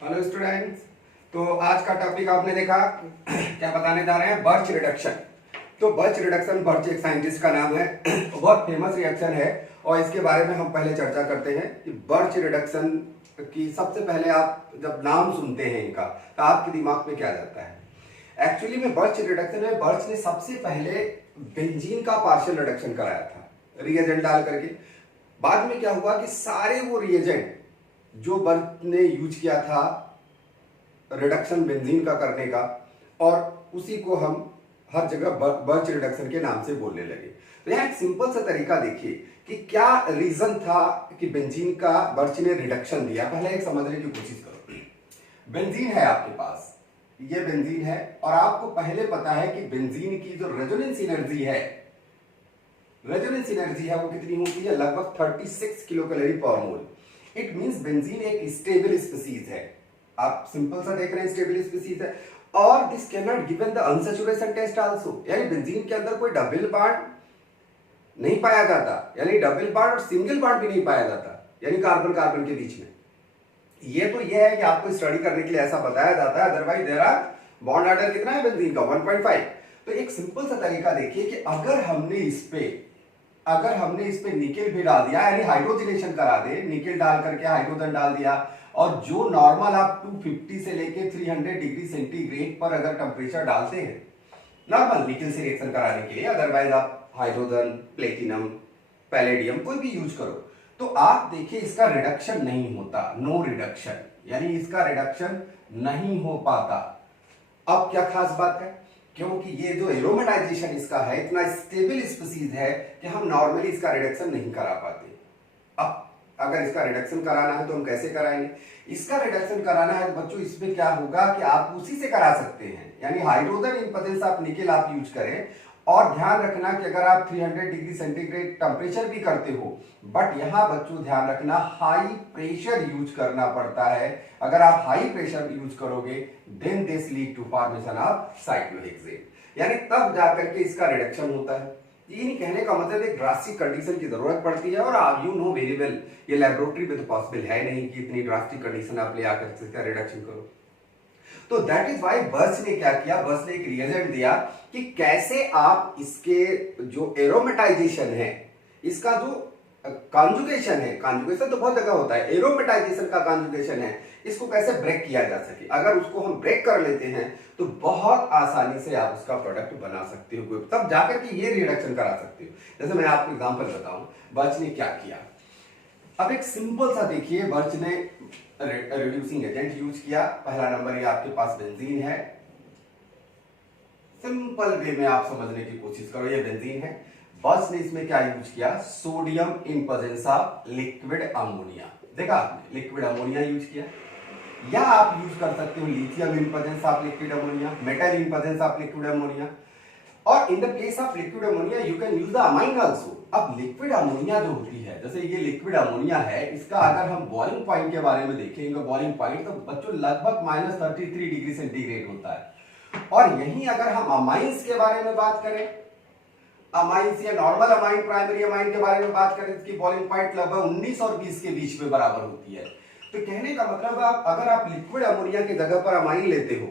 Hello students. तो आज का टॉपिक आपने देखा क्या बताने जा रहे हैं, बर्च रिडक्शन। तो बर्च रिडक्शन, बर्च एक साइंटिस्ट का नाम है, बहुत फेमस रिएक्शन है और इसके बारे में हम पहले चर्चा करते हैं कि बर्च रिडक्शन की सबसे पहले आप जब नाम सुनते हैं इनका तो आपके दिमाग में क्या जाता है। एक्चुअली में बर्च रिडक्शन में बर्च ने सबसे पहले बेंजीन का पार्शियल रिडक्शन कराया था रिएजेंट डाल करके। बाद में क्या हुआ कि सारे वो रिएजेंट जो बर्च ने यूज किया था रिडक्शन बेंजीन का करने का, और उसी को हम हर जगह बर्च रिडक्शन के नाम से बोलने लगे। तो यहाँ एक सिंपल सा तरीका देखिए कि क्या रीजन था कि बेंजीन का बर्च ने रिडक्शन दिया। पहले एक समझने की कोशिश करो। बेंजीन है आपके पास, ये बेंजीन है और आपको पहले पता है कि बेंजीन की जो रेजोनेंस एनर्जी है, वो कितनी होती है, लगभग 36 किलो कैलोरी पर मोल। इट मींस बेंजीन एक स्टेबल स्पीसीज है। आप सिंपल सा देख रहे हैं, स्टेबल स्पीसीज है। और this can not given the unsaturation test also, यानी बेंजीन के अंदर कोई डबल बॉन्ड नहीं पाया जाता, यानी डबल बॉन्ड और सिंगल बॉन्ड भी नहीं पाया जाता, यानी कार्बन कार्बन के बीच में। ये तो ये है कि आपको स्टडी करने के लिए ऐसा बताया जाता है, otherwise there are bond order कितना है बेंजीन का, 1.5। तो एक सिंपल सा तरीका देखिए कि अगर हमने इस पे निकेल भी डाल दिया, यानी हाइड्रोजनेशन करा दे, निकेल डाल करके हाइड्रोजन डाल दिया, और जो नॉर्मल आप 250 से लेके 300 डिग्री सेंटीग्रेड पर अगर टेम्परेचर डालते हैं नॉर्मल निकेल से रिएक्शन कराने के लिए, अदरवाइज आप हाइड्रोजन, प्लेटिनम, पैलेडियम कोई भी यूज करो, तो आप देखिए इसका रिडक्शन नहीं होता, नो रिडक्शन, यानी इसका रिडक्शन नहीं हो पाता। अब क्या खास बात है, क्योंकि ये जो एरोमेटाइजेशन इसका है, इतना स्टेबल स्पीसीज है कि हम नॉर्मली इसका रिडक्शन नहीं करा पाते। अब अगर इसका रिडक्शन कराना है तो हम कैसे कराएंगे। इसका रिडक्शन कराना है तो बच्चों इसमें क्या होगा कि आप उसी से करा सकते हैं, यानी hydrogen in presence of nickel आप यूज करें। और ध्यान रखना कि अगर आप 300 डिग्री सेंटीग्रेड टेम्परेचर भी करते हो, बट यहां बच्चों ध्यान रखना हाई प्रेशर यूज करना पड़ता है। अगर आप हाई प्रेशर यूज करोगे then this lead to formation of cyclohexane, यानी तब जाकर के इसका रिडक्शन होता है। ये नहीं कहने का मतलब एक ड्रास्टिक कंडीशन की जरूरत पड़ती है, और आप यू नो वेरी वेल ये लेबोरेटरी में तो पॉसिबल है नहीं कि इतनी ड्रास्टिक कंडीशन आप ले आकर इसका रिडक्शन करो। तो दैट इज वाई बर्च ने क्या किया, बर्च ने एक रिएजेंट दिया कि कैसे आप इसके जो एरोमेटाइजेशन है, इसका जो कॉन्जुगेशन है, कॉन्जुगेशन तो बहुत जगह होता है, एरोमेटाइजेशन का कॉन्जुगेशन है, इसको कैसे ब्रेक किया जा सके। अगर उसको हम ब्रेक कर लेते हैं तो बहुत आसानी से आप उसका प्रोडक्ट बना सकते हो, तब जाकर के ये रिडक्शन करा सकते हो। जैसे मैं आपको एग्जांपल बताऊं बर्च ने क्या किया। अब एक सिंपल सा देखिए, बर्च ने रिड्यूसिंग एजेंट यूज किया। पहला नंबर ये आपके पास बेंजीन है, सिंपल वे में आप समझने की कोशिश करो, ये बेंजीन है। बर्च ने इसमें क्या यूज किया, sodium in presence of liquid ammonia. देखा आपने, लिक्विड अमोनिया यूज किया, या आप यूज कर सकते हो lithium in presence of liquid ammonia, metal in presence of liquid ammonia, और in the case of liquid ammonia you can use the amine also. अब लिक्विड अमोनिया जो होती है, जैसे ये लिक्विड अमोनिया है, इसका अगर हम बॉइलिंग पॉइंट के बारे में देखेंगे, बॉइलिंग पॉइंट तो बच्चों लगभग -33 डिग्री सेंटीग्रेड होता है। और यहीं अगर हम अमाइंस के बारे में बात करें, अमाइंस या नॉर्मल अमाइन, प्राइमरी अमाइन के बारे में बात करें, इसकी बॉइलिंग पॉइंट लगभग 19 और 20 के बीच में बराबर होती है। तो कहने का मतलब अगर आप लिक्विड अमोनिया की जगह पर अमाइन लेते हो,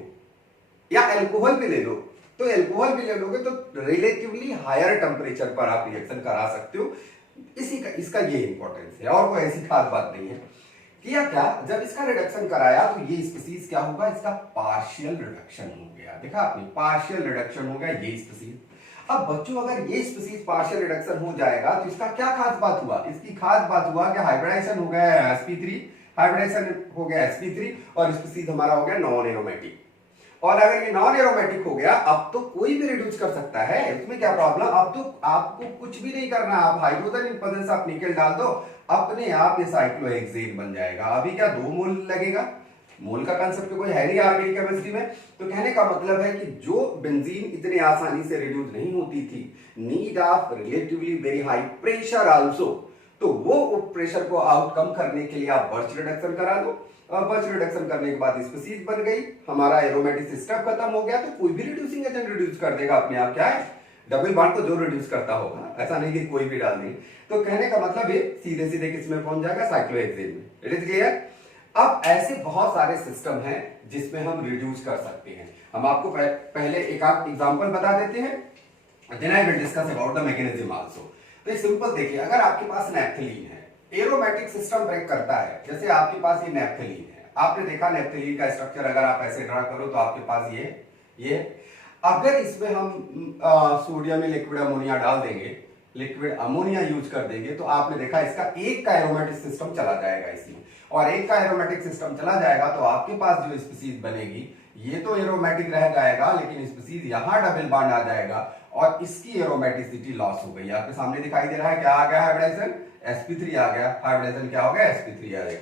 या एल्कोहल भी ले लो, तो एल्कोहल भी ले लोगे तो रिलेटिवली हायर टेम्परेचर पर आप रिएक्शन करा सकते हो। इसका ये इंपॉर्टेंस है, और कोई ऐसी खास बात नहीं है। किया क्या, जब इसका रिडक्शन कराया तो ये स्पीसीज क्या होगा, इसका पार्शियल रिडक्शन हो गया। देखा आपने, पार्शियल रिडक्शन हो गया ये स्पीसीज। अब बच्चों अगर ये स्पीसीज पार्शियल रिडक्शन हो जाएगा तो इसका क्या खास बात हुआ, इसकी खास बात हुआ कि हाइब्रिडाइजेशन हो गया sp3, हाइब्रिडाइजेशन हो गया sp3, और स्पीसीज हमारा हो गया नॉन एरोमेटिक। और अगर ये नॉन एरोमेटिक हो गया, अब तो कोई भी रिड्यूस कर सकता है, उसमें क्या प्रॉब्लम। अब तो आपको कुछ भी नहीं करना, आप hydrogen in presence of nickel डाल दो, अपने आप ये साइक्लोहेक्सेन बन जाएगा। अभी क्या 2 मोल लगेगा, मोल का कंसेप्ट कोई है नहीं ऑर्गेनिक केमिस्ट्री में। तो कहने का मतलब है कि जो बेंजीन इतनी आसानी से रिड्यूस नहीं होती थी, need of relatively very high pressure also, तो वो प्रेशर को आउटकम करने के लिए आप बर्च रिडक्शन करा दो, और बर्च रिडक्शन करने के बाद स्पीसीज बन गई, हमारा एरोमेटिक सिस्टम खत्म हो गया। तो कोई भी रिड्यूसिंग एजेंट रिड्यूस कर देगा अपने आप, क्या है, डबल बॉन्ड को जो रिड्यूस करता होगा, ऐसा नहीं कि कोई भी डाल देंगे। तो कहने का मतलब ये सीधे सीधे किसमें पहुंच जाएगा, साइक्लोहेक्सेन में। It is clear. अब ऐसे बहुत सारे सिस्टम हैं जिसमें हम रिड्यूस कर सकते हैं। हम आपको पहले एक आध एग्जांपल बता देते हैं, then I will discuss about the mechanism also. तो सिंपल देखिए, अगर आपके पास नैप्थलीन है, एरोमेटिक सिस्टम ब्रेक करता है। जैसे आपके पास ये नैप्थलीन है, आपने देखा नैप्थलीन का स्ट्रक्चर, अगर आप ऐसे ड्रा करो तो आपके पास ये अगर इसमें हम सोडियम में लिक्विड अमोनिया डाल देंगे, लिक्विड अमोनिया यूज कर देंगे, तो आपने देखा इसका एक का एरोमेटिक सिस्टम चला जाएगा इसमें, और एक का एरोमेटिक सिस्टम चला जाएगा तो आपके पास जो स्पीसीज बनेगी, ये तो एरोमेटिक रह जाएगा लेकिन स्पीसीज यहां डबल बॉन्ड आ जाएगा और इसकी एरोमेटिसिटी लॉस हो गई। आपके सामने दिखाई दे रहा है क्या आ गया, हाइब्रिडाइजेशन sp3 आ गया, हाइब्रिडाइजेशन क्या हो गया, sp3 आ गया।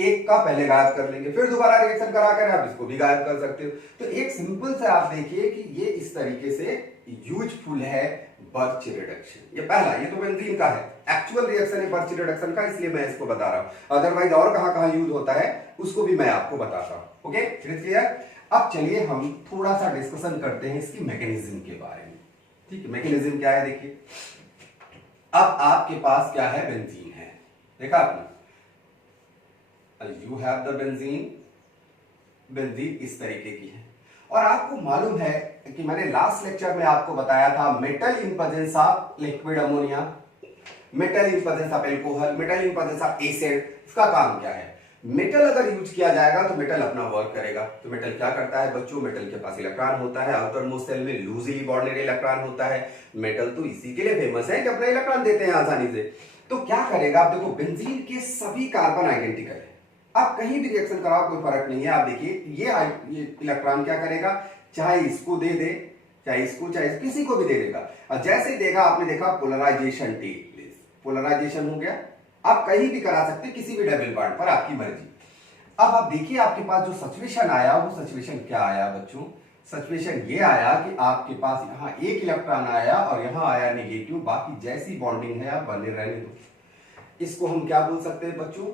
एक का पहले गायब कर लेंगे, फिर दोबारा रिएक्शन करा कर आप इसको भी गायब कर सकते हो। तो एक सिंपल से आप देखिए कि ये इस तरीके से यूजफुल है बर्च रिडक्शन। ये पहला, ये तो बेंजीन का है, एक्चुअल रिएक्शन है बर्च रिडक्शन का, इसलिए मैं इसको बता रहा हूं। अदरवाइज और कहां यूज होता है उसको भी मैं आपको बताता हूं। Okay, clear. अब चलिए हम थोड़ा सा डिस्कशन करते हैं इसकी मैकेनिज्म के बारे में। ठीक है, मैकेनिज्म क्या है देखिए। अब आपके पास क्या है, बेंजीन है, देखा आपने, you have the benzene, benzene इस तरीके की है। और आपको मालूम है कि मैंने लास्ट लेक्चर में आपको बताया था metal in presence of liquid ammonia, metal in presence of alcohol, metal in presence of acid. इसका काम क्या है, मेटल अगर यूज किया जाएगा तो मेटल अपना वर्क करेगा। तो मेटल क्या करता है बच्चों, मेटल के पास इलेक्ट्रॉन होता है, आउटर मोस्ट शेल में लूजली बॉन्डेड इलेक्ट्रॉन होता है। मेटल तो इसी के लिए फेमस है कि अपना इलेक्ट्रॉन देते हैं आसानी से। तो क्या करेगा, आप देखो बेंजीन के सभी कार्बन आइडेंटिकल है, आप कहीं भी रिएक्शन कराओ कोई फर्क नहीं है। आप देखिए ये इलेक्ट्रॉन क्या करेगा, चाहे इसको दे दे, चाहे इसको, चाहे किसी को भी दे देगा। और जैसे ही देगा आपने देखा पोलराइजेशन टेक प्लेस, पोलराइजेशन हो गया। आप कहीं भी करा सकते किसी भी डबल बॉन्ड पर, आपकी मर्जी। अब आप देखिए आपके पास जो सिचुएशन आया वो सिचुएशन क्या आया बच्चों, सिचुएशन ये आया कि आपके पास यहां एक इलेक्ट्रॉन आया और यहां आया नेगेटिव, बाकी जैसी बॉन्डिंग है आप बने रहने दो। इसको हम क्या बोल सकते हैं बच्चों,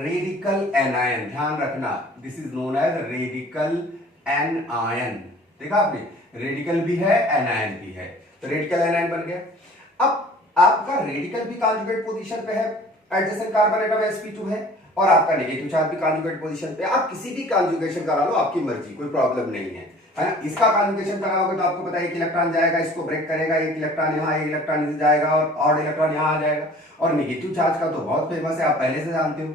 रेडिकल एनायन। ध्यान रखना, this is known as radical anion. देखा आपने, रेडिकल भी है एनायन भी है, तो रेडिकल एनायन बन गया। अब आपका रेडिकल भी कॉन्जुगेट पोजीशन पे है, एडजेसेंट कार्बन एटम sp2 है, और आपका नेगेटिव चार्ज भी कॉन्जुगेट पोजीशन पे। आप किसी भी कॉन्जुगेशन करा लो, आपकी मर्जी, कोई प्रॉब्लम नहीं है ना। इसका कॉन्जुगेशन कराओगे तो आपको पता है एक इलेक्ट्रॉन जाएगा, इसको ब्रेक करेगा, एक इलेक्ट्रॉन यहाँ, एक इलेक्ट्रॉन इधर जाएगा और इलेक्ट्रॉन यहाँ आ जाएगा। और नेगेटिव चार्ज का तो बहुत फेमस है, आप पहले से जानते हो,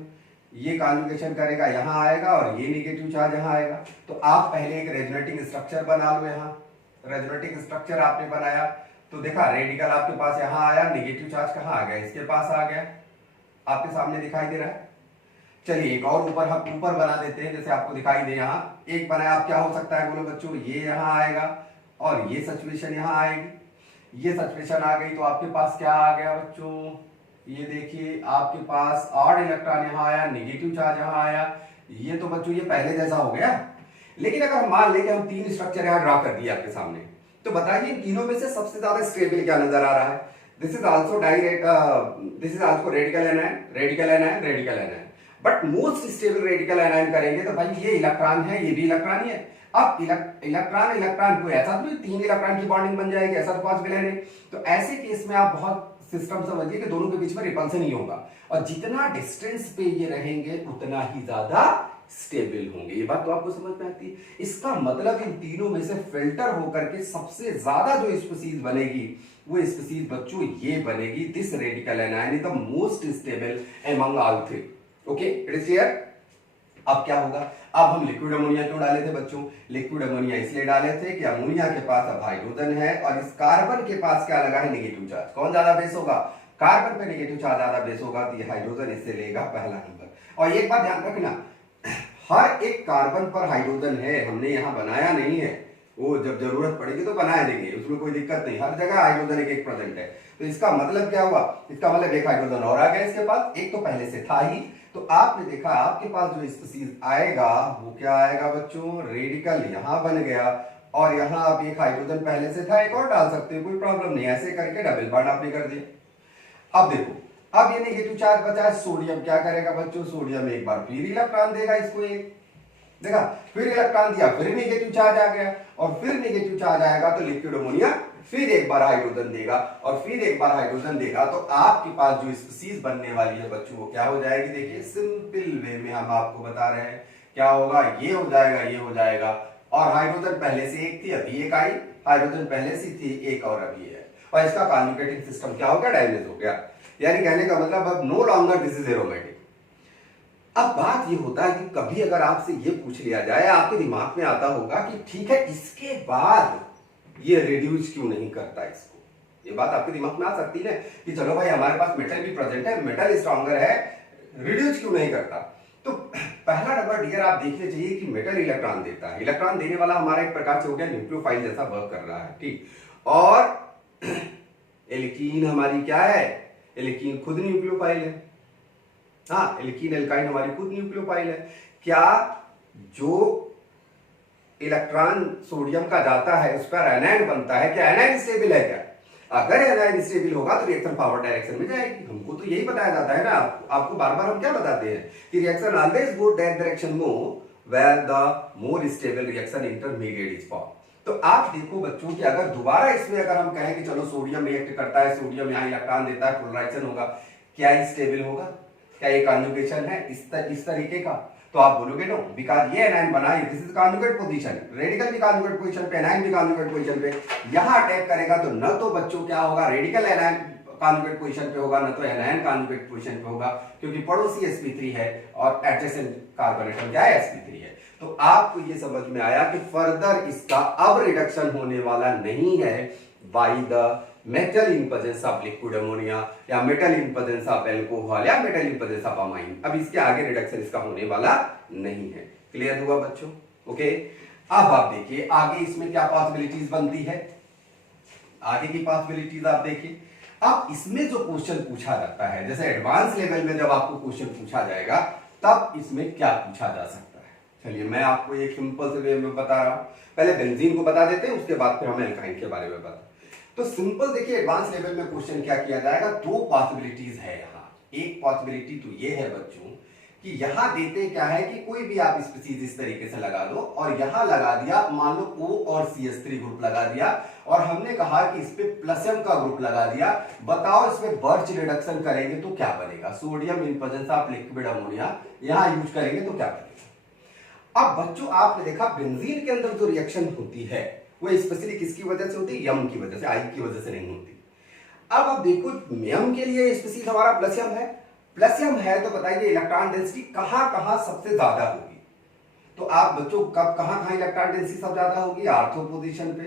ये कॉन्जुगेशन करेगा, यहाँ आएगा और ये नेगेटिव चार्ज यहाँ आएगा। तो आप पहले एक रेजोनेटिंग स्ट्रक्चर बना लो। यहाँ रेजोनेटिंग स्ट्रक्चर आपने बनाया तो देखा रेडिकल आपके पास यहाँ आया, नेगेटिव चार्ज कहाँ आ गया, इसके पास आ गया, आपके सामने दिखाई दे रहा है। चलिए एक और ऊपर हम ऊपर बना देते हैं, जैसे आपको दिखाई दे, यहाँ एक बनाया। आप क्या हो सकता है बोलो बच्चों, ये यहाँ आएगा और ये सिचुएशन यहाँ आएगी। ये सिचुएशन आ गई तो आपके पास क्या आ गया बच्चों, ये देखिए आपके पास ऑड इलेक्ट्रॉन यहाँ आया, नेगेटिव चार्ज यहाँ आया। ये तो बच्चों ये पहले जैसा हो गया। लेकिन अगर हम मान लें कि हम तीन स्ट्रक्चर यहाँ ड्रा कर दिए आपके सामने, तो बताइए इन तीनों में से सबसे ज्यादा स्टेबल क्या नजर आ रहा है। This is also this is also radical anion, radical anion, radical anion. But most stable radical anion करेंगे तो भाई ये इलेक्ट्रॉन है, ये भी इलेक्ट्रॉन ही है। अब इलेक्ट्रॉन इलेक्ट्रॉन को ऐसा तो तीन इलेक्ट्रॉन की बॉन्डिंग बन जाएगी, ऐसा तो पॉसिबल है नहीं। तो ऐसे केस में आप बहुत सिस्टम समझिए कि दोनों के बीच में रिपल्सन ही होगा, और जितना डिस्टेंस पे ये रहेंगे उतना ही ज्यादा स्टेबल होंगे। ये बात तो आपको समझ में आती है। इसका मतलब इन तीनों में से फिल्टर होकर के सबसे ज्यादा जो स्पीसीज बनेगी वो स्पीसीज बच्चों ये बनेगी, this radical anion is the most stable among all three. Okay, it is clear. अब क्या होगा, अब हम लिक्विड अमोनिया क्यों डाले थे बच्चों, लिक्विड अमोनिया इसलिए डाले थे कि अमोनिया के पास अब हाइड्रोजन है और इस कार्बन के पास क्या लगा है, नेगेटिव चार्ज। कौन ज्यादा बेस होगा, कार्बन पे नेगेटिव चार्ज ज्यादा बेस होगा, तो ये हाइड्रोजन इससे लेगा पहला नंबर। और एक बात ध्यान रखना, हर एक कार्बन पर हाइड्रोजन है, हमने यहाँ बनाया नहीं है, वो जब जरूरत पड़ेगी तो बना देंगे, उसमें कोई दिक्कत नहीं। हर जगह हाइड्रोजन एक प्रेजेंट है। तो इसका मतलब क्या हुआ, इसका मतलब एक हाइड्रोजन और आ गया इसके पास, एक तो पहले से था ही। तो आपने देखा आपके पास जो स्पीसीज आएगा वो क्या आएगा बच्चों, रेडिकल यहाँ बन गया, और यहाँ आप एक हाइड्रोजन पहले से था, एक और डाल सकते हो, कोई प्रॉब्लम नहीं। ऐसे करके डबल बॉन्ड आपने कर दिया। अब देखो, अब ये नेगेटिव चार्ज बचा है, सोडियम क्या करेगा बच्चों, सोडियम एक बार फिर इलेक्ट्रॉन देगा इसको, एक देखा, फिर इलेक्ट्रॉन दिया, फिर नेगेटिव चार्ज आ गया, और फिर नेगेटिव चार्ज आएगा तो लिक्विड अमोनिया फिर एक बार हाइड्रोजन देगा और फिर एक बार हाइड्रोजन देगा, तो आपके पास जो स्पीसीज बनने वाली है बच्चों वो क्या हो जाएगी? देखिए सिंपल वे में हम आपको बता रहे हैं क्या होगा, ये हो जाएगा, ये हो जाएगा। और हाइड्रोजन पहले से एक थी, अभी एक आई, हाइड्रोजन पहले से थी एक और अभी है, और इसका कॉन्जुगेटिंग सिस्टम क्या हो गया? डैमेज हो गया। यानी कहने का मतलब अब no longer this is aromatic. अब बात ये होता है कि कभी अगर आपसे ये पूछ लिया जाए, आपके दिमाग में आता होगा कि ठीक है इसके बाद ये रिड्यूस क्यों नहीं करता इसको, ये बात आपके दिमाग में आ सकती है कि चलो भाई हमारे पास मेटल भी प्रेजेंट है, मेटल स्ट्रॉन्गर है, रिड्यूस क्यों नहीं करता? तो पहला नंबर डियर आप देखने चाहिए कि मेटल इलेक्ट्रॉन देता है, इलेक्ट्रॉन देने वाला हमारा एक प्रकार से हो गया न्यूक्लियोफाइल जैसा वर्क कर रहा है, ठीक। और एल्कीन हमारी क्या है? एल्कीन खुद न्यूक्लियोफाइल है, हाँ एल्कीन एल्काइन हमारी खुद न्यूक्लियोफाइल है। क्या जो इलेक्ट्रॉन सोडियम का जाता है उस पर एनायन बनता है, क्या एनायन स्टेबल है? क्या अगर एनायन स्टेबल होगा तो रिएक्शन फॉरवर्ड डायरेक्शन में जाएगी। हमको तो यही बताया जाता है ना, आपको बार बार हम क्या बताते हैं कि reaction always go that direction move where the more stable reaction intermediate is form. तो आप देखो बच्चों कि अगर दोबारा इसमें अगर हम कहें कि चलो सोडियम रिएक्ट करता है, सोडियम यहाँ इलेक्ट्रॉन देता है, पोलराइजेशन होगा, क्या स्टेबल होगा? क्या ये कॉन्जुगेशन है इस तरीके का? तो आप बोलोगे नो, बिकॉज ये एनायन बना है, this is conjugate position, radical भी कॉन्जुगेट पोजीशन पे, एनायन भी कॉन्जुगेट पोजीशन पे, यहां अटैक करेगा तो न तो बच्चों क्या होगा, रेडिकल एनायन कॉन्जुगेट पोजीशन पे होगा, न तो एनायन कॉन्जुगेट पोजीशन पे होगा, क्योंकि पड़ोसी sp3 है और एडजेसेंट कार्बन एटम क्या है? sp3 है। तो आपको ये समझ में आया कि फर्दर इसका अब रिडक्शन होने वाला नहीं है by the metal in presence of liquid ammonia या metal in presence of alcohol या metal in presence of amine. अब इसके आगे रिडक्शन इसका होने वाला नहीं है। क्लियर हुआ बच्चों? ओके, अब आप देखिए आगे इसमें क्या पॉसिबिलिटीज बनती है। आगे की पॉसिबिलिटीज आप देखिए। अब इसमें जो क्वेश्चन पूछा जाता है, जैसे एडवांस लेवल में जब आपको क्वेश्चन पूछा जाएगा तब इसमें क्या पूछा जा सकता है। चलिए मैं आपको एक सिंपल से वे में बता रहा हूं। पहले बेंजीन को बता देते हैं, उसके बाद फिर हम एल्काइन के बारे में बता। तो सिंपल देखिए एडवांस लेवल में क्वेश्चन क्या किया जाएगा, दो पॉसिबिलिटीज है यहाँ। एक पॉसिबिलिटी तो ये है बच्चों कि यहां देते क्या है कि कोई भी आप स्पीसीज इस तरीके से लगा दो और यहां लगा दिया, मान लो O और CH3 ग्रुप लगा दिया और हमने कहा कि इस पे प्लसम का ग्रुप लगा दिया। बताओ इसमें बर्च रिडक्शन करेंगे तो क्या बनेगा? Sodium in presence of liquid ammonia यहां यूज करेंगे तो क्या बनेगा? अब बच्चों आपने देखा बेंजीन के अंदर जो रिएक्शन होती है वो स्पेशली किसकी वजह से होती है? यम की वजह से, आई की वजह से नहीं होती। अब आप देखो यम के लिए स्पीसीज हमारा प्लसम है, प्लसम है तो बताइए इलेक्ट्रॉन डेंसिटी कहां कहां सबसे ज्यादा होगी? तो आप बच्चों कब कहां कहां इलेक्ट्रॉन डेंसिटी सबसे ज्यादा होगी? आर्थो पोजीशन पे,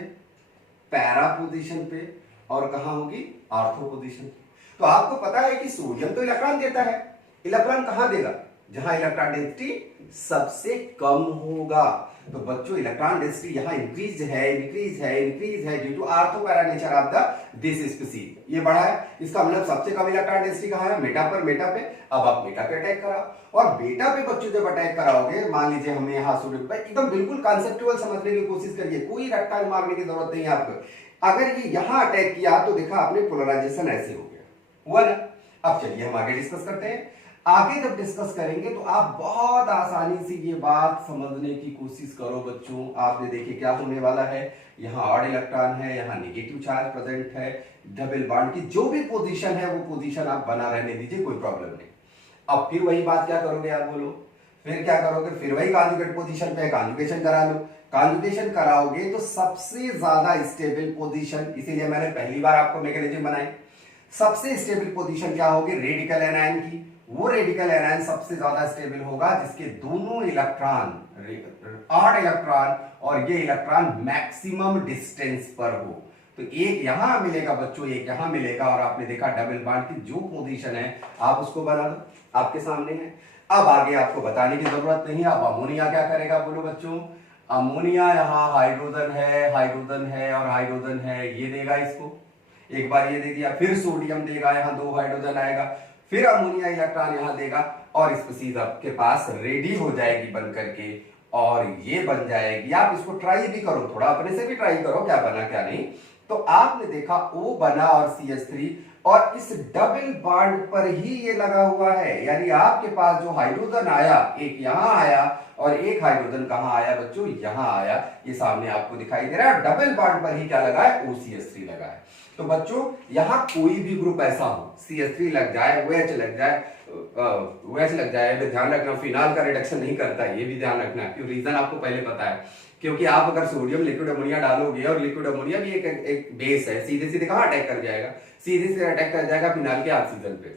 पैरा पोजीशन पे, और कहां होगी? Ortho position. तो आपको पता है कि सोडियम तो इलेक्ट्रॉन देता है, इलेक्ट्रॉन कहां देगा? जहां इलेक्ट्रॉन डेंसिटी सबसे कम होगा। तो बच्चों इलेक्ट्रॉन डेंसिटी यहां इंक्रीज है due to ortho para nature of the this species. ये बढ़ा है, इसका मतलब सबसे कम इलेक्ट्रॉन डेंसिटी कहां है? मेटा पे। अब आप मेटा पे अटैक कराओ और बेटा पे बच्चों जब अटैक कराओगे, मान लीजिए हमने यहां सोडियम, एकदम बिल्कुल कॉन्सेप्चुअल समझने की कोशिश करिए, कोई रट्टा मारने की जरूरत नहीं है आपको। अगर ये यहां अटैक किया तो देखा आपने पोलराइजेशन ऐसे हो गया, हुआ ना? अब चलिए हम आगे डिस्कस करते हैं। आगे जब डिस्कस करेंगे तो आप बहुत आसानी से ये बात समझने की कोशिश करो बच्चों। आपने देखिए क्या होने वाला है, यहाँ ऑड इलेक्ट्रॉन है, यहाँ नेगेटिव चार्ज प्रेजेंट है, डबल बॉन्ड की जो भी पोजीशन है वो पोजीशन आप बना रहने दीजिए, कोई प्रॉब्लम नहीं। अब फिर वही बात क्या करोगे आप बोलो? फिर क्या करोगे? फिर वही कॉन्जुगेट पोजीशन पे कॉन्जुगेशन करा लो। कॉन्जुगेशन कराओगे तो सबसे ज्यादा स्टेबल पोजीशन, इसीलिए मैंने पहली बार आपको मैकेनिज्म बनाई, सबसे स्टेबल पोजीशन क्या होगी? रेडिकल एनायन की। वो रेडिकल एनायन सबसे ज्यादा स्टेबल होगा जिसके दोनों इलेक्ट्रॉन, ऑड इलेक्ट्रॉन और ये इलेक्ट्रॉन मैक्सिमम डिस्टेंस पर हो। तो एक यहां मिलेगा बच्चों, एक यहां मिलेगा, और आपने देखा डबल बॉन्ड की जो पोजीशन है आप उसको बना दो, आपके सामने है। अब आगे आपको बताने की जरूरत नहीं है। अब अमोनिया क्या करेगा बोलो बच्चों? अमोनिया यहाँ हाइड्रोजन है और हाइड्रोजन है, ये देगा इसको, एक बार ये दे दिया, फिर सोडियम देगा, यहाँ 2 हाइड्रोजन आएगा, फिर अमोनिया इलेक्ट्रॉन यहां देगा और स्पीसीज आपके पास रेडी हो जाएगी बन करके, और ये बन जाएगी। आप इसको ट्राई भी करो, थोड़ा अपने से भी ट्राई करो क्या बना क्या नहीं। तो आपने देखा O बना और CH3, और इस डबल बॉन्ड पर ही ये लगा हुआ है, यानी आपके पास जो हाइड्रोजन आया, एक यहां आया और एक हाइड्रोजन कहाँ आया बच्चों, यहाँ आया, ये सामने आपको दिखाई दे रहा है। डबल बॉन्ड पर ही क्या लगा है, OCH3 लगा है। तो बच्चों यहाँ कोई भी ग्रुप ऐसा हो, CH3 लग जाए, OH लग जाए, OH लग जाए, ध्यान रखना फिनाल का रिडक्शन नहीं करता है, ये भी ध्यान रखना है। क्यों, रीजन आपको पहले पता है, क्योंकि आप अगर सोडियम लिक्विड अमोनिया डालोगे और लिक्विड अमोनिया भी एक बेस है, सीधे सीधे कहाँ अटैक कर जाएगा, सीधे सीधे अटैक कर जाएगा फिनाल के ऑक्सीजन पे,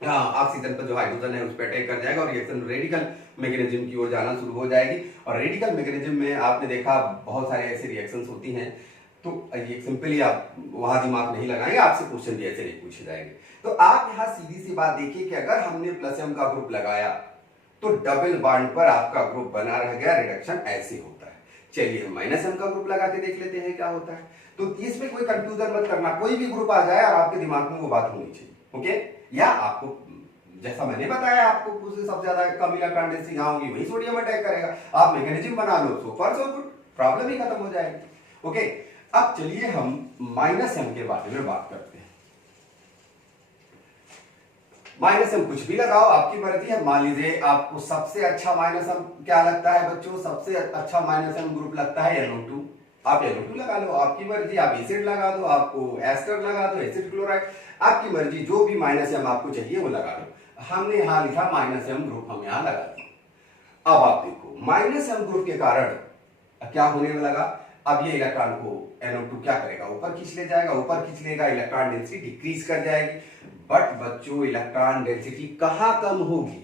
ऑक्सीजन पर जो हाइड्रोजन है उस पर अटैक कर जाएगा और रिएक्शन रेडिकल मैकेनिज्म की ओर जाना शुरू हो जाएगी। और रेडिकल मैकेनिज्म में आपने देखा बहुत सारे ऐसे रिएक्शंस होती हैं, तो ये सिंपली आप वहां दिमाग नहीं लगाएंगे, आपसे क्वेश्चन भी ऐसे नहीं पूछे जाएंगे। तो आप यहाँ सीधी सी बात देखिए कि अगर हमने प्लस m का ग्रुप लगाया तो डबल बॉन्ड पर आपका ग्रुप बना रह गया, रिडक्शन ऐसे होता है। चलिए हम माइनस m का ग्रुप लगा के देख लेते हैं क्या होता है। तो इसमें कोई कंफ्यूजन मत करना, कोई भी ग्रुप आ जाए और आपके दिमाग में वो बात होनी चाहिए, ओके। या आपको जैसा मैंने बताया, आपको उससे सबसे ज्यादा कम इलेक्ट्रॉन डेंसिटी जहां होगी वही सोडियम अटैक करेगा, आप मैकेनिज्म बना लो, so for so good, problem ही खत्म हो जाएगी, ओके। अब चलिए हम माइनस m के बारे में बात करते हैं। माइनस m कुछ भी लगाओ, आपकी मर्जी है। मान लीजिए आपको सबसे अच्छा माइनस m क्या लगता है बच्चों, सबसे अच्छा माइनस m ग्रुप लगता है NO2, आप NO2 लगा लो, आपकी मर्जी। आप एसिड लगा दो, आपको एस्टर लगा दो, एसिड क्लोराइड, आपकी मर्जी, जो भी माइनस m आपको चाहिए वो लगा लो। हमने यहां लिखा माइनस m ग्रुप, हम यहां लगा दिया। अब आप देखो माइनस m ग्रुप के कारण क्या होने लगा, अब ये इलेक्ट्रॉन को NO2 क्या करेगा, ऊपर खींच ले जाएगा, ऊपर खींच लेगा, इलेक्ट्रॉन डेंसिटी डिक्रीज कर जाएगी। बट बच्चों इलेक्ट्रॉन डेंसिटी कहां कम होगी,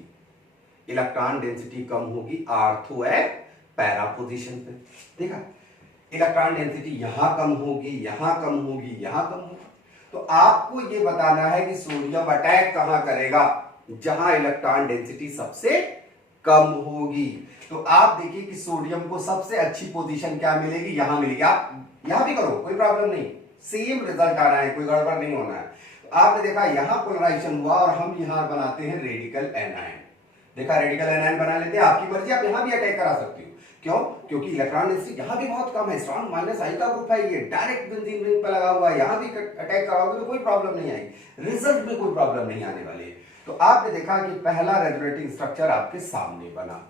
इलेक्ट्रॉन डेंसिटी कम होगी आर्थो एंड पैरा पोजीशन पे। देखा, इलेक्ट्रॉन डेंसिटी यहां कम होगी, यहां कम होगी, यहां कम होगी। तो आपको ये बताना है कि सोडियम अटैक कहां करेगा, जहां इलेक्ट्रॉन डेंसिटी सबसे कम होगी। तो आप देखिए कि सोडियम को सबसे अच्छी पोजीशन क्या मिलेगी, यहां मिलेगी। आप यहां भी करो, कोई प्रॉब्लम नहीं, सेम रिजल्ट आना है, कोई गड़बड़ नहीं होना है। तो आपने देखा यहां पोलराइजेशन हुआ और हम यहां बनाते हैं रेडिकल एनायन। देखा, रेडिकल एनायन बना लेते हैं, आपकी मर्जी, आप यहां भी अटैक करा सकते हो। क्यों, क्योंकि इलेक्ट्रॉन डेंसिटी यहां भी बहुत कम है, स्ट्रॉन्ग माइनस आई का ग्रुप है, ये डायरेक्ट बेंजीन रिंग पे लगा हुआ है, यहां भी अटैक कराओगे तो कोई प्रॉब्लम नहीं आएगी, रिजल्ट में कोई प्रॉब्लम नहीं आने वाली है। तो आपने देखा कि पहला रेजोनेटिंग स्ट्रक्चर आपके सामने बना,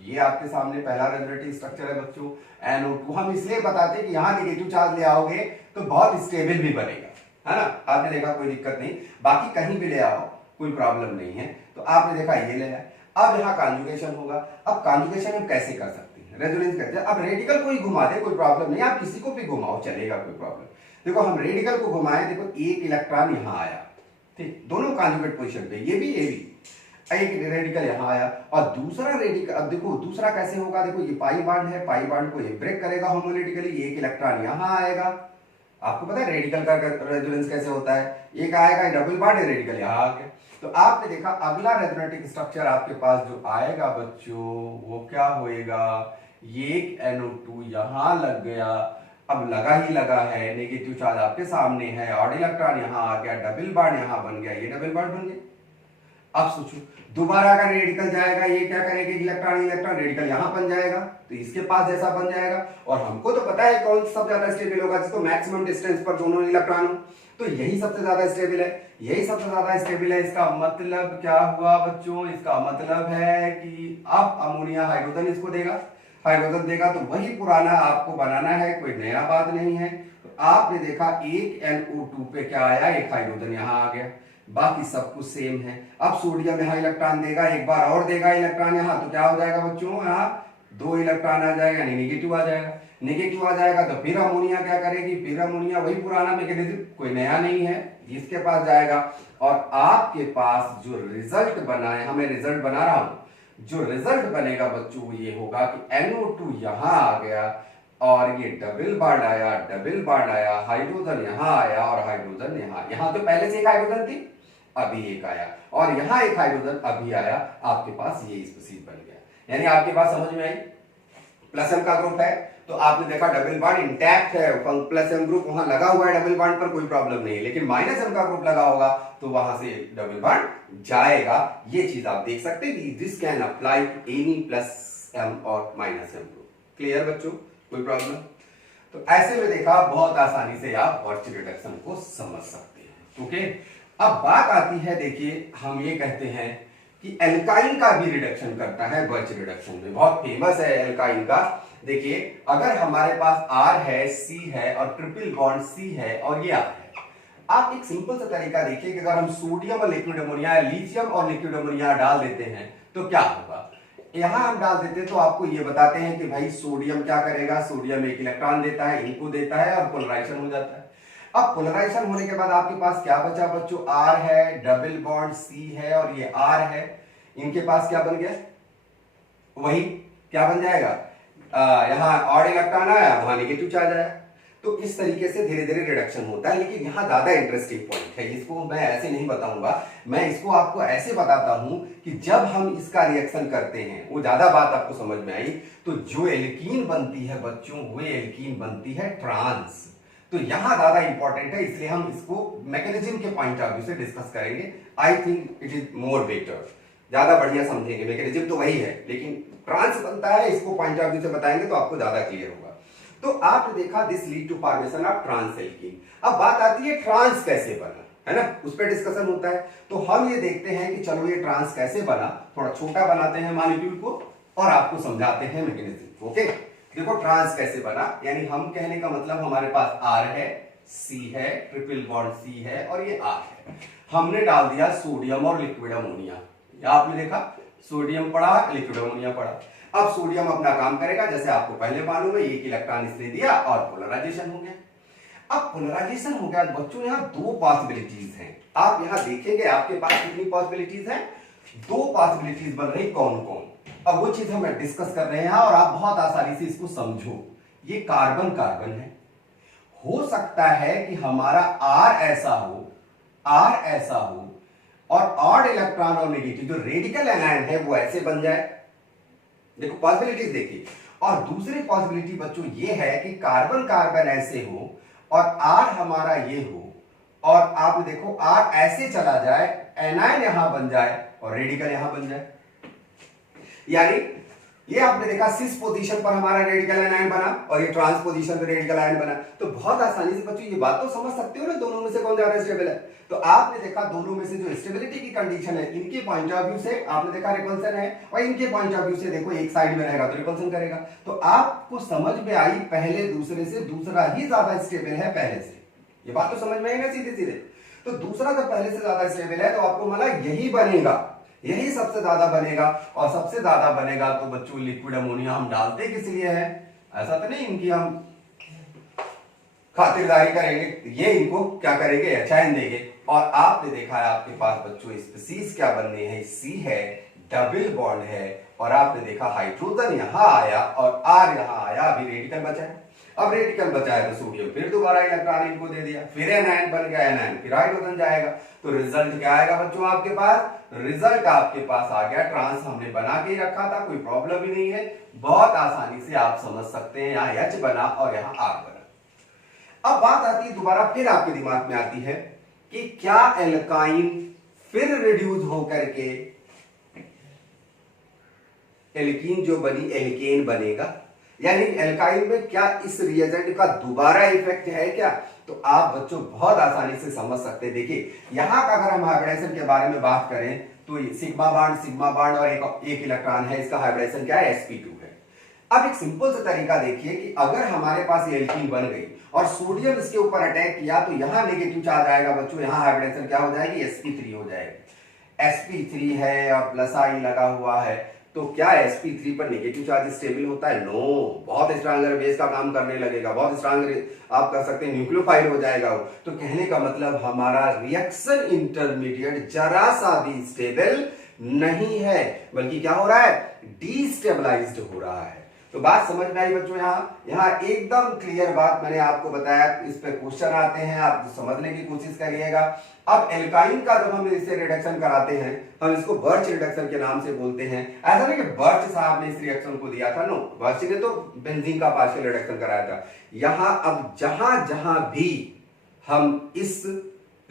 ये आपके सामने पहला रेजोनेटिंग स्ट्रक्चर है बच्चों NO2। हम इसलिए बताते हैं कि यहां नेगेटिव चार्ज ले आओगे तो बहुत स्टेबल भी बनेगा, है ना। आपने देखा कोई दिक्कत नहीं, बाकी कहीं भी ले आओ कोई प्रॉब्लम नहीं है। तो आपने देखा ये ले आया, अब यहाँ कॉन्जुगेशन होगा। अब कॉन्जुगेशन हम कैसे कर सकते हैं, रेजोनेंस करते हैं। अब रेडिकल को ही घुमा दे, कोई प्रॉब्लम नहीं, आप किसी को भी घुमाओ चलेगा, कोई प्रॉब्लम। देखो हम रेडिकल को घुमाए, देखो एक इलेक्ट्रॉन यहाँ आया, ठीक, दोनों कॉन्जुगेट पोजीशन पे, ये भी एक रेडिकल यहाँ आया और दूसरा रेडिकल। अब देखो दूसरा कैसे होगा, देखो ये पाई बॉन्ड है, पाई बॉन्ड को ये ब्रेक करेगा होमोलिटिकली, एक इलेक्ट्रॉन यहाँ आएगा। आपको पता है रेडिकल का रेजोनेंस कैसे होता है, एक आएगा डबल बॉन्ड, रेडिकल यहाँ आ गया। तो आपने देखा अगला रेजोनेटिक स्ट्रक्चर आपके पास जो आएगा बच्चों वो क्या होएगा, ये एक NO2 यहाँ लग गया, अब लगा ही लगा है, नेगेटिव चार्ज आपके सामने है और इलेक्ट्रॉन यहाँ आ गया, डबल बॉन्ड यहाँ बन गया, ये डबल बॉन्ड बन गया। अब सोचो दोबारा अगर रेडिकल जाएगा, ये क्या करेगा, इलेक्ट्रॉन इलेक्ट्रॉन रेडिकल यहां बन जाएगा, तो इसके पास जैसा बन जाएगा। और हमको तो पता है कौन सबसे ज्यादा स्टेबल होगा, जिसको मैक्सिमम डिस्टेंस पर दोनों इलेक्ट्रॉन हो, तो यही सबसे ज्यादा स्टेबल है, यही सबसे ज्यादा स्टेबल है। इसका मतलब क्या हुआ बच्चों, इसका मतलब है कि अब अमोनिया हाइड्रोजन इसको देगा, हाइड्रोजन देगा तो वही पुराना आपको बनाना है, कोई नया बात नहीं है। तो आपने देखा एक NO2 पे क्या आया, एक हाइड्रोजन यहाँ आ गया, बाकी सब कुछ सेम है। अब सोडियम यहाँ इलेक्ट्रॉन देगा, एक बार और देगा इलेक्ट्रॉन यहाँ, तो क्या हो जाएगा बच्चों, यहाँ 2 इलेक्ट्रॉन आ जाएगा, यानी नेगेटिव आ जाएगा। नेगेटिव आ जाएगा तो फिर अमोनिया क्या करेगी, फिर अमोनिया वही पुराना मैकेनिज्म, कोई नया नहीं है, इसके पास जाएगा। और आपके पास जो रिजल्ट बना है, हमें रिजल्ट बना रहा हूं, जो रिजल्ट बनेगा बच्चों ये होगा कि NO2 यहां आ गया और ये डबल बॉन्ड आया, डबल बॉन्ड आया, हाइड्रोजन यहां आया और हाइड्रोजन यहां तो पहले से एक हाइड्रोजन थी, अभी एक आया, और यहां एक हाइड्रोजन अभी आया, आपके पास ये स्पीशीज बन गया। यानी आपके पास समझ में आई, प्लस m का ग्रुप है तो आपने देखा डबल बॉन्ड इंटैक्ट है, प्लस m ग्रुप वहां लगा हुआ है डबल बॉन्ड पर, कोई प्रॉब्लम नहीं है। लेकिन माइनस m का ग्रुप लगा होगा तो वहां से डबल बॉन्ड जाएगा। ये चीज आप देख सकते हैं, this can apply to any plus m और माइनस m ग्रुप। क्लियर बच्चों, कोई प्रॉब्लम? तो ऐसे में देखा बहुत आसानी से आप वर्च रिडक्शन को समझ सकते हैं। ओके, अब बात आती है, देखिए हम ये कहते हैं कि एल्काइन का भी रिडक्शन करता है बर्च रिडक्शन में, बहुत फेमस है एल्काइन का। देखिए अगर हमारे पास R है, C है और ट्रिपल बॉन्ड C है और ये R है, आप एक सिंपल सा तरीका देखिए कि अगर हम सोडियम और लिक्विड अमोनिया, लिथियम और लिक्विड अमोनिया डाल देते हैं तो क्या होगा। यहां हम डाल देते हैं तो आपको ये बताते हैं कि भाई सोडियम क्या करेगा, सोडियम एक इलेक्ट्रॉन देता है, इनको देता है और पोलराइजेशन हो जाता है। अब पोलराइजेशन होने के बाद आपके पास क्या बचा बच्चों, R है, डबल बॉन्ड C है और ये R है, इनके पास क्या बन गया, वही क्या बन जाएगा, यहां ऑड इलेक्ट्रॉन आया, वहां नेगेटिव चार्ज आया। तो इस तरीके से धीरे धीरे रिडक्शन होता है। लेकिन यहां ज्यादा इंटरेस्टिंग पॉइंट है, इसको मैं ऐसे नहीं बताऊंगा, मैं इसको आपको ऐसे बताता हूं कि जब हम इसका रिएक्शन करते हैं, वो ज्यादा बात आपको समझ में आई, तो जो एल्कीन बनती है बच्चों, वो एल्कीन बनती है ट्रांस। तो यहां ज्यादा इंपॉर्टेंट है, इसलिए हम इसको मैकेनिज्म के पॉइंट ऑफ व्यू से डिस्कस करेंगे। I think it is more better, ज्यादा बढ़िया समझेंगे। मैकेनिज्म तो वही है लेकिन ट्रांस बनता है, इसको पॉइंट ऑफ व्यू से बताएंगे तो आपको ज्यादा क्लियर होगा। तो आपने देखा this lead to formation of trans alkene. अब बात आती है ट्रांस कैसे बना, है ना, उस पर डिस्कशन होता है। तो हम ये देखते हैं कि चलो ये ट्रांस कैसे बना, थोड़ा छोटा बनाते हैं मॉलिक्यूल को और आपको समझाते हैं मैकेनिज्म। ओके, देखो ट्रांस कैसे बना, यानी हम कहने का मतलब हमारे पास R है, C है, ट्रिपल बॉन्ड C है और ये R है। हमने डाल दिया सोडियम और लिक्विड अमोनिया, या आपने देखा सोडियम पड़ा, लिक्विड अमोनिया पड़ा। अब सोडियम अपना काम करेगा, जैसे आपको पहले मालूम है, एक इलेक्ट्रॉन इसने दिया और पोलराइजेशन हो गया। अब पोलराइजेशन हो गया बच्चों, यहां दो पॉसिबिलिटीज हैं। आप यहां देखेंगे आपके पास कितनी पॉसिबिलिटीज हैं, दो पॉसिबिलिटीज बन रही। कौन कौन, अब वो चीज हम डिस्कस कर रहे हैं और आप बहुत आसानी से इसको समझो। ये कार्बन कार्बन है, हो सकता है कि हमारा R ऐसा हो और ऑड इलेक्ट्रॉन और नेगेटिव जो रेडिकल एनायन है वो ऐसे बन जाए। देखो पॉसिबिलिटीज देखिए। और दूसरी पॉसिबिलिटी बच्चों ये है कि कार्बन कार्बन ऐसे हो और R हमारा ये हो और आप देखो R ऐसे चला जाए, एनायन यहां बन जाए और रेडिकल यहां बन जाए। यानी ये आपने देखा सिस पोजीशन पर हमारा रेडिकल आयन बना और ये ट्रांस पोजीशन पर रेडिकल आयन बना। तो बहुत आसानी से बच्चों ये बात तो समझ सकते हो ना, दोनों में से कौन ज्यादा स्टेबल है। तो आपने देखा दोनों में से जो स्टेबिलिटी की कंडीशन है, इनके पॉइंट ऑफ व्यू से आपने देखा रिपल्सन है और इनके पॉइंट ऑफ व्यू से देखो एक साइड में रहेगा तो रिपल्सन करेगा। तो आपको समझ में आई पहले दूसरे से दूसरा ही ज्यादा स्टेबल है पहले से, ये बात तो समझ में आई ना सीधे सीधे। तो दूसरा जब पहले से ज्यादा स्टेबल है तो आपको मतलब यही बनेगा, यही सबसे ज्यादा बनेगा। और सबसे ज्यादा बनेगा तो बच्चों लिक्विड अमोनिया हम डालते किस लिए है, ऐसा तो नहीं इनकी हम खातिरदारी करेंगे, ये इनको क्या करेंगे, चयन देंगे। और आपने देखा है आपके पास बच्चों स्पीसीज क्या बनने हैं, C है, डबल बॉन्ड है और आपने देखा हाइड्रोजन यहां आया और R यहां आया, अभी रेडिकल बचा है। अब रेडिकल बचा है तो सोडियम फिर दोबारा इलेक्ट्रॉन इनको दे दिया, फिर एनायन बन गया, एनायन फिर हाइड्रोजन जाएगा। तो रिजल्ट क्या आएगा बच्चों आपके पास, रिजल्ट आपके पास आ गया ट्रांस, हमने बना के ही रखा था, कोई प्रॉब्लम ही नहीं है, बहुत आसानी से आप समझ सकते हैं। यहाँ H बना और यहाँ R बना। अब बात आती है दोबारा फिर आपके दिमाग में आती है कि क्या एल्काइन फिर रिड्यूस होकर के एल्कीन जो बनी एल्केन बनेगा, यानी एल्काइन में क्या इस रिएजेंट का दोबारा इफेक्ट है क्या। तो आप बच्चों बहुत आसानी से समझ सकते हैं। देखिए यहां का अगर हम हाइब्रिडेशन के बारे में बात करें तो सिग्मा बॉन्ड और एक इलेक्ट्रॉन है, इसका हाइब्रिडेशन क्या है, sp2 है। अब एक सिंपल सा तरीका देखिए कि अगर हमारे पास ये एल्कीन बन गई और सोडियम इसके ऊपर अटैक किया तो यहां नेगेटिव चार्ज आएगा बच्चों, यहां हाइब्रिडेशन क्या हो जाएगी, sp3 हो जाएगी। sp3 है और प्लस आई लगा हुआ है, तो क्या sp3 पर नेगेटिव चार्ज स्टेबल होता है, नो, बहुत स्ट्रांगर बेस का काम करने लगेगा, बहुत स्ट्रांगर आप कह सकते हैं न्यूक्लियोफाइल हो जाएगा वो। तो कहने का मतलब हमारा रिएक्शन इंटरमीडिएट जरा सा भी स्टेबल नहीं है, बल्कि क्या हो रहा है, डिस्टेबलाइज्ड हो रहा है। तो बात समझ में आई बच्चों, यहाँ एकदम क्लियर बात मैंने आपको बताया। इस पे क्वेश्चन आते हैं, आप समझने की कोशिश करिएगा। अब एल्काइन का जब हम इसे रिडक्शन कराते हैं, हम इसको बर्च रिडक्शन के नाम से बोलते हैं। ऐसा नहीं कि बर्च साहब ने इस रिएक्शन को दिया था, नो, बर्च ने तो बेंजीन का पार्शियल रिडक्शन कराया था। यहां अब जहां जहां भी हम इस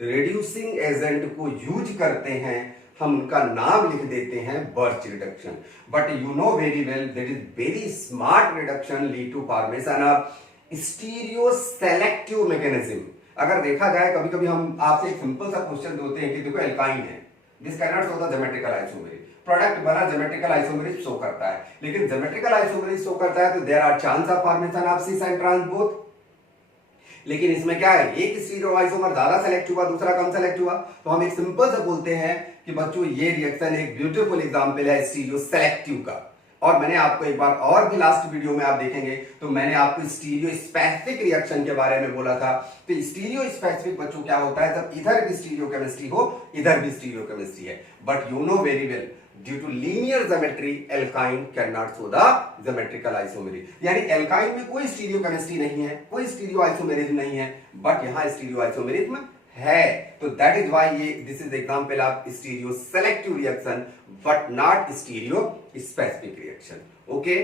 रिड्यूसिंग एजेंट को यूज करते हैं हम उनका नाम लिख देते हैं Birch reduction. But you know very well that is very smart reduction lead to formation of stereo selective mechanism. अगर देखा जाए कभी कभी हम आपसे एक सिंपल सा क्वेश्चन देते हैं कि देखो एल्काइन है, this can not show the geometrical isomerism. Product बना ज्योमेट्रिकल आइसोमेरिज शो करता है, लेकिन ज्योमेट्रिकल आइसोमेरिज शो करता है तो there are chance of formation of cis and trans both. लेकिन इसमें क्या है, एक स्टीरियो आइसोमर ज्यादा सेलेक्ट हुआ, दूसरा कम सेलेक्ट हुआ, तो हम एक सिंपल से बोलते हैं कि बच्चों ये रिएक्शन एक ब्यूटीफुल एग्जांपल है स्टीरियो सेलेक्टिव का। और मैंने आपको एक बार और भी लास्ट वीडियो में आप देखेंगे तो मैंने आपको स्टीरियो स्पेसिफिक रिएक्शन के बारे में बोला था। तो स्टीरियो स्पेसिफिक बच्चों क्या होता है, जब इधर भी स्टीरियो केमिस्ट्री हो इधर भी स्टीरियो केमिस्ट्री है, but you know very well due to linear geometry alkyne can not show the geometrical isomerism. यानी एल्काइन में कोई स्टीरियो केमिस्ट्री नहीं है, कोई स्टीरियो आइसोमेरिज्म नहीं है, बट यहां स्टीरियो आइसोमेरिज्म है। तो दैट इज व्हाई ये this is example of stereo selective reaction but not stereo specific reaction. Okay.